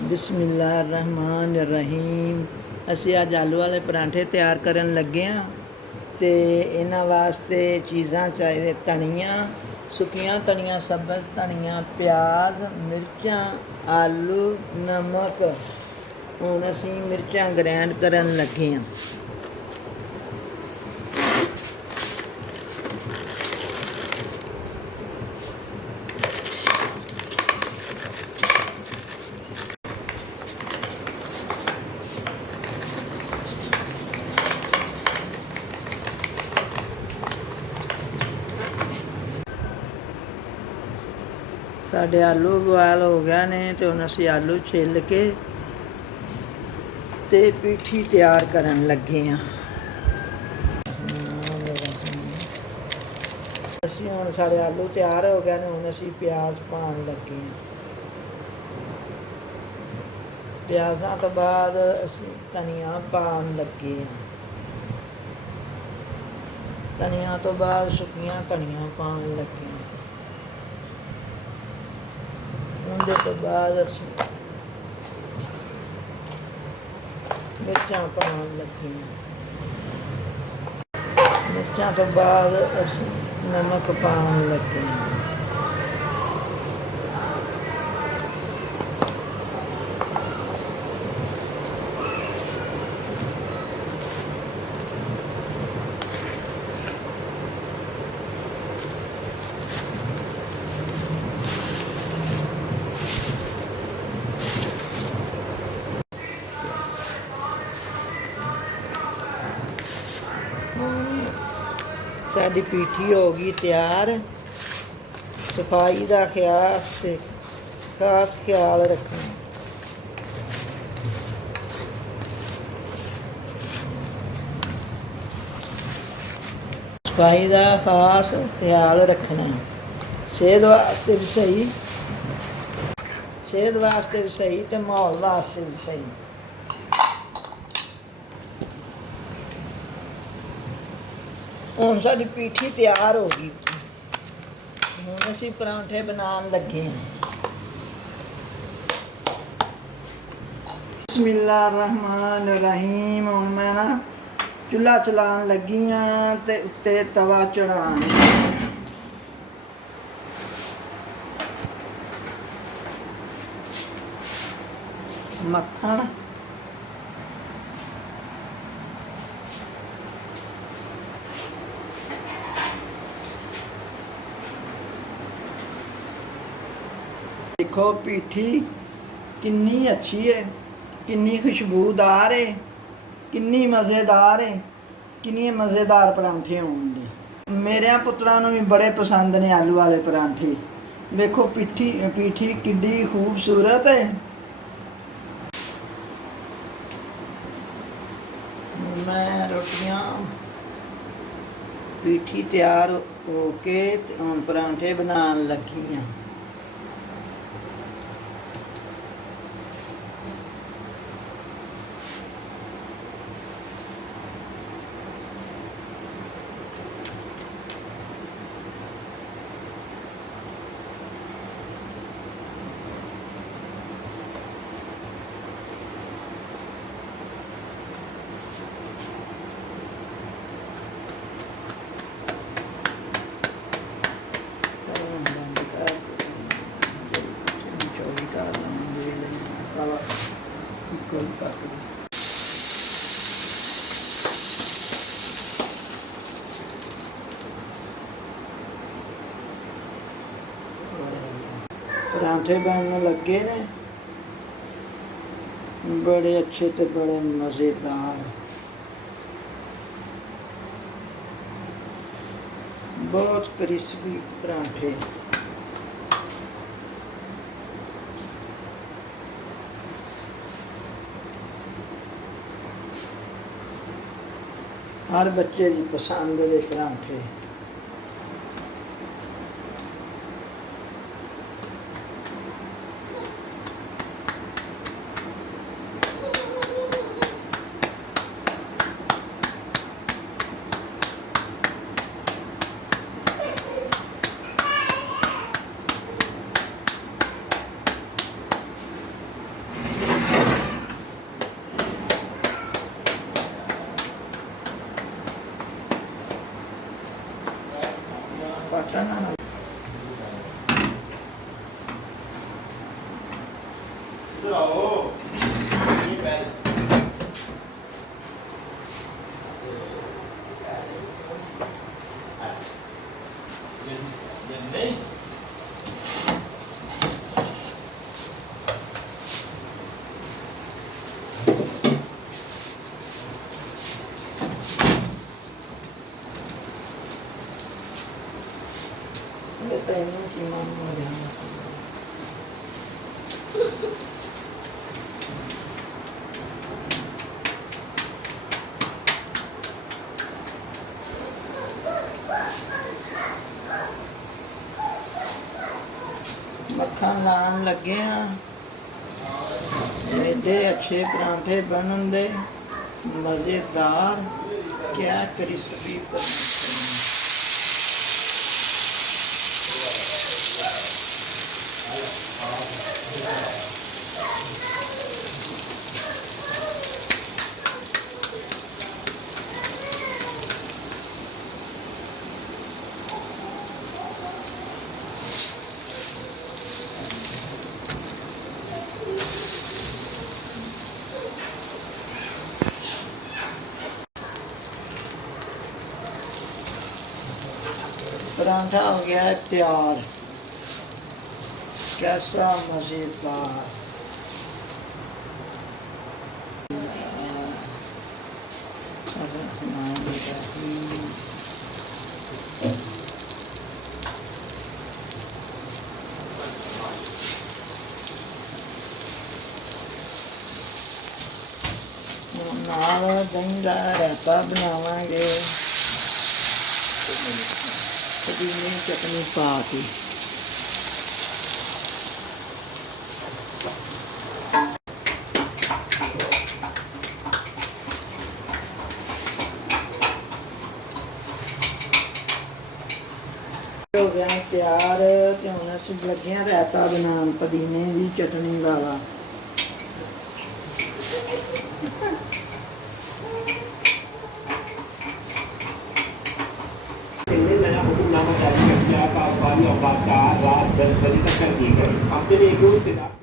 ਬਿਸਮਿਲ੍ਲਾਹਿਰਰਹਿਮਾਨਿਰਰਹੀਮ। ਅਸੀਂ ਅੱਜ ਆਲੂ ਵਾਲੇ ਪਰਾਂਠੇ ਤਿਆਰ ਕਰਨ ਲੱਗੇ ਹਾਂ ਤੇ ਇਹਨਾਂ ਵਾਸਤੇ ਚੀਜ਼ਾਂ ਚਾਹੀਦੇ ਧਨੀਆ, ਸੁੱਕੀਆਂ ਧਨੀਆ, ਸਬਜ਼ ਧਨੀਆ, ਪਿਆਜ਼, ਮਿਰਚਾਂ, ਆਲੂ, ਨਮਕ। ਹੁਣ ਅਸੀਂ ਮਿਰਚਾਂ ਗ੍ਰੈਂਡ ਕਰਨ ਲੱਗੇ ਹਾਂ। ਸਾਡੇ ਆਲੂ ਬੁਆਇਲ ਹੋ ਗਏ ਨੇ ਤੇ ਹੁਣ ਅਸੀਂ ਆਲੂ ਛਿੱਲ ਕੇ ਤੇ ਪੀਠੀ ਤਿਆਰ ਕਰਨ ਲੱਗੇ ਹਾਂ। ਅਸੀਂ ਹੁਣ ਸਾਡੇ ਆਲੂ ਤਿਆਰ ਹੋ ਗਏ ਨੇ, ਹੁਣ ਅਸੀਂ ਪਿਆਜ਼ ਪਾਉਣ ਲੱਗੇ ਹਾਂ। ਪਿਆਜ਼ਾਂ ਤੋਂ ਬਾਅਦ ਅਸੀਂ ਧਨੀਆ ਪਾਉਣ ਲੱਗੇ ਹਾਂ। ਧਨੀਆ ਤੋਂ ਬਾਅਦ ਸੁੱਕੀਆਂ ਧਨੀਆ ਪਾਉਣ ਲੱਗੇ ਹਾਂ। ਉਹਦੇ ਤੋਂ ਬਾਅਦ ਅਸੀਂ ਮਿਰਚਾਂ ਪਾਉਣ ਲੱਗੇ ਹਾਂ। ਮਿਰਚਾਂ ਤੋਂ ਬਾਅਦ ਅਸੀਂ ਨਮਕ ਪਾਉਣ ਲੱਗੇ ਹਾਂ। ਸਾਡੀ ਪੀਠੀ ਹੋ ਗਈ ਤਿਆਰ। ਸਫਾਈ ਦਾ ਖਾਸ ਖਿਆਲ ਰੱਖਣਾ। ਸਫਾਈ ਦਾ ਖਾਸ ਖਿਆਲ ਰੱਖਣਾ। ਸਿਹਤ ਵਾਸਤੇ ਵੀ ਸਹੀ ਤੇ ਮਾਹੌਲ ਵਾਸਤੇ ਵੀ ਸਹੀ। ਹੁਣ ਸਾਡੀ ਪੀਠੀ ਤਿਆਰ ਹੋ ਗਈ। ਹੁਣ ਅਸੀਂ ਪਰਾਂਠੇ ਬਣਾਉਣ ਲੱਗੇ ਹਾਂ। ਬਿਸਮਿਲ੍ਲਾਹਿਰਰਹਿਮਾਨਿਰਰਹੀਮ। ਹੁਣ ਮੈਂ ਨਾ ਚੁੱਲ੍ਹਾ ਚਲਾਉਣ ਲੱਗੀ ਹਾਂ ਤੇ ਉੱਤੇ ਤਵਾ ਚੜਾਉਣ। ਮੱਖਣ, ਦੇਖੋ ਪੀਠੀ ਕਿੰਨੀ ਅੱਛੀ ਹੈ, ਕਿੰਨੀ ਖੁਸ਼ਬੂਦਾਰ ਹੈ, ਕਿੰਨੀ ਮਜ਼ੇਦਾਰ ਹੈ, ਕਿੰਨੇ ਮਜ਼ੇਦਾਰ ਪਰਾਂਠੇ ਹੋਣਗੇ। ਮੇਰਿਆਂ ਪੁੱਤਰਾਂ ਨੂੰ ਵੀ ਬੜੇ ਪਸੰਦ ਨੇ ਆਲੂ ਵਾਲੇ ਪਰਾਂਠੇ। ਵੇਖੋ ਪੀਠੀ ਕਿੱਡੀ ਖੂਬਸੂਰਤ ਹੈ। ਮੈਂ ਰੋਟੀਆਂ ਪੀਠੀ ਤਿਆਰ ਹੋ ਕੇ ਤੇ ਹੁਣ ਪਰਾਂਠੇ ਬਣਾਉਣ ਲੱਗੀ ਹਾਂ। ਪਰਾਂਠੇ ਬਣਨ ਲੱਗੇ ਨੇ, ਬੜੇ ਅੱਛੇ ਤੇ ਬੜੇ ਮਜ਼ੇਦਾਰ, ਬਹੁਤ ਕ੍ਰਿਸਪੀ ਪਰਾਂਠੇ। ਹਰ ਬੱਚੇ ਦੀ ਪਸੰਦ ਦੇ ਪਰਾਂਠੇ। ਨਾ ਚਲਾਓ ਇਹ ਬੈਲ ਨਹੀਂ ਇਹ ਤੈਨੂੰ ਕੀ ਮਨ ਹੋ ਰਿਹਾ ਮੱਖਣ ਲਾਉਣ ਲੱਗੇ ਆ ਐਡੇ ਅੱਛੇ ਪਰਾਂਠੇ ਬਣਨ ਦੇ ਮਜ਼ੇਦਾਰ ਕਿਆ ਕ੍ਰਿਸਪੀ ਪਰਾਂਠੇ परांठा हो गया है तैयार कैसा मजेदार नाल दही का रायता बनावांगे पुदीने की चटनी पा के हो गया तैयार ते हुण असीं लगे रायता बनाउण पुदीने की चटनी वाला